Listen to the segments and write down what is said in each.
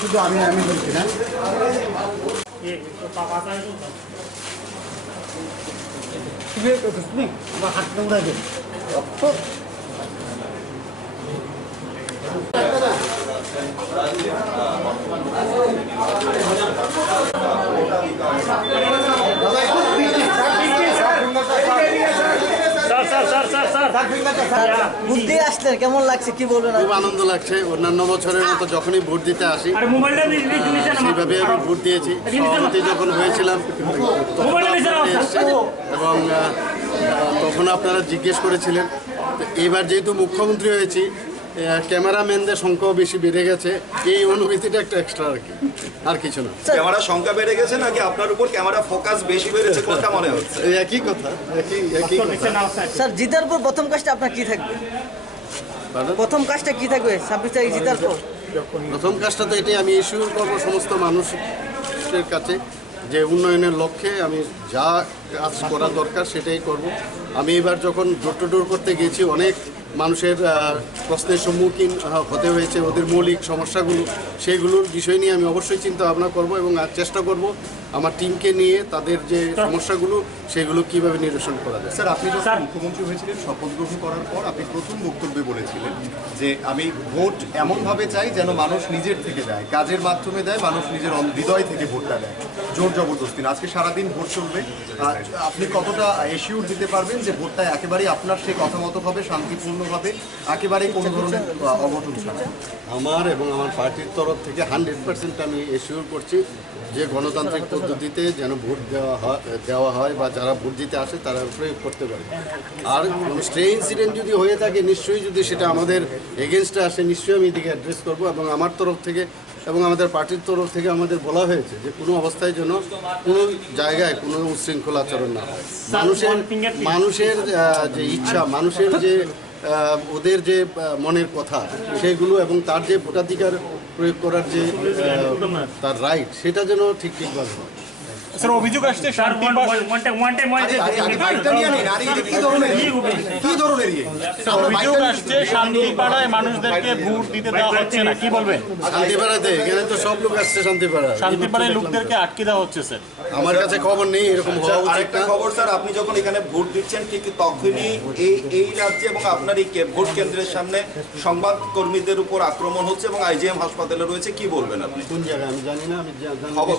শুধু আমি বলছি না হাত নোংরা দেন বুদ্ধি আসলেন কেমন লাগছে কি বলবেন? খুব আনন্দ লাগছে। অন্যান্য বছরের মতো যখনই ভোট দিতে আসি সেইভাবে আমি ভোট দিয়েছি। সভাপতি যখন হয়েছিলাম তখন এসছে এবং তখন আপনারা জিজ্ঞেস করেছিলেন। এইবার যেহেতু মুখ্যমন্ত্রী হয়েছি, ক্যামেরাম্যানদের সংখ্যাও বেশি বেড়ে গেছে, এই অনুভূতিটা একটা এক্সট্রা আর কি, আর কিছু না। ক্যামেরা সংখ্যা বেড়ে গেছে নাকি আপনার উপর ক্যামেরা ফোকাস বেশি বেড়েছে, কোনটা মনে হচ্ছে? একই কথা, একই কথা। স্যার জিতার পর প্রথম কাজটা আপনার কি থাকবে? প্রথম কাজটা কি থাকবে 26 তারিখ জিতার পর? প্রথম কাজটা তো এটাই, আমি ইস্যুর করবো সমস্ত মানুষের কাছে যে উন্নয়নের লক্ষ্যে আমি যা কাজ করা দরকার সেটাই করব। আমি এবার যখন ডোর টু ডোর করতে গেছি, অনেক মানুষের প্রশ্নের সম্মুখীন হতে হয়েছে, ওদের মৌলিক সমস্যাগুলো, সেইগুলোর বিষয় নিয়ে আমি অবশ্যই চিন্তা ভাবনা করব এবং চেষ্টা করব আমার টিমকে নিয়ে তাদের যে সমস্যাগুলো সেগুলো কীভাবে নিরসন করা যায়। স্যার, আপনি যখন মুখ্যমন্ত্রী হয়েছিলেন শপথ গ্রহণ করার পর আপনি প্রথম বক্তব্যে বলেছিলেন যে আমি ভোট এমনভাবে চাই যেন মানুষ নিজের থেকে দেয়, কাজের মাধ্যমে দেয়, মানুষ নিজের হৃদয় থেকে ভোটটা দেয়, জোর জবরদস্তি না। আজকে সারাদিন ভোট চলবে, আপনি কতটা এশিওর দিতে পারবেন যে ভোটটা একেবারেই আপনার সেই কথা মতো হবে, শান্তিপূর্ণভাবে, একেবারেই কোনো ধরনের অঘটন ছাড়া? আমার এবং আমার পার্টির তরফ থেকে 100% আমি এশিওর করছি যে গণতান্ত্রিক পদ্ধতিতে যেন ভোট দেওয়া হয় বা যারা ভোট দিতে আসে তারা প্রয়োগ করতে পারে। আর স্ট্রে ইনসিডেন্ট যদি হয়ে থাকে, নিশ্চয়ই যদি সেটা আমাদের এগেনস্টে আসে, নিশ্চয়ই আমি এদিকে অ্যাড্রেস করব। এবং আমার তরফ থেকে এবং আমাদের পার্টির তরফ থেকে আমাদের বলা হয়েছে যে কোনো অবস্থায় যেন কোনো জায়গায় কোনো উচ্ছৃঙ্খল আচরণ না হয়। মানুষের যে ইচ্ছা, মানুষের যে ওদের যে মনের কথা সেগুলো এবং তার যে ভোটাধিকার প্রয়োগ করার যে তার রাইট, সেটা যেন ঠিকভাবে হয়। স্যার, অভিযোগ আসছে শান্তিপাড়ায় মানুষদেরকে ভোট দিতে দেওয়া হচ্ছে না, কি বলবেন? শান্তিপাড়াতে এখানে তো সব লোক আসছে, শান্তিপাড়ায় লোকদেরকে আটকে দেওয়া হচ্ছে স্যার। আমার কাছে খবর নেই এরকম হওয়া উচিত। আরেকটা খবর স্যার, আপনি যখন এখানে ভোট দিচ্ছেন ঠিক তখনই এই রাজ্যে এবং আপনার এই ভোট কেন্দ্রের সামনে সংবাদ কর্মীদের উপর আক্রমণ হচ্ছে এবং আইজিএম হাসপাতালে রয়েছে, কি বলবেন আপনি? কোন জায়গায় আমি জানি না, আমি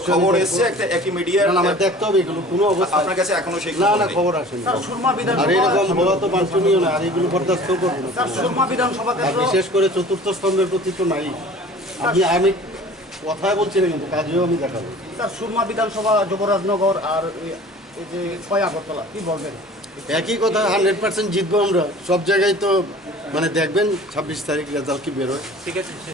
খবর এসছে একটা একই মিডিয়া, আমার দেখতে হবে এগুলো কোনো অবস্থা আপনার কাছে এখনো সেই না খবর আসেনি। আর এরকম হওয়া তো বাঞ্ছনীয় না, আর এগুলো বরদাস্ত করবো না। বিশেষ করে চতুর্থ স্তম্ভের প্রতি তো নাই। আমি কথায় বলছি না, কিন্তু কাজেও আমি দেখাবো। স্যার, সুরমা বিধানসভা, যুবরাজনগর আর এই যে 6 আগরতলা, কি বলবেন? একই কথা, 100% জিতবো আমরা। সব জায়গায় তো মানে দেখবেন 26 তারিখ রেজাল্ট কি বেরোয়। ঠিক আছে।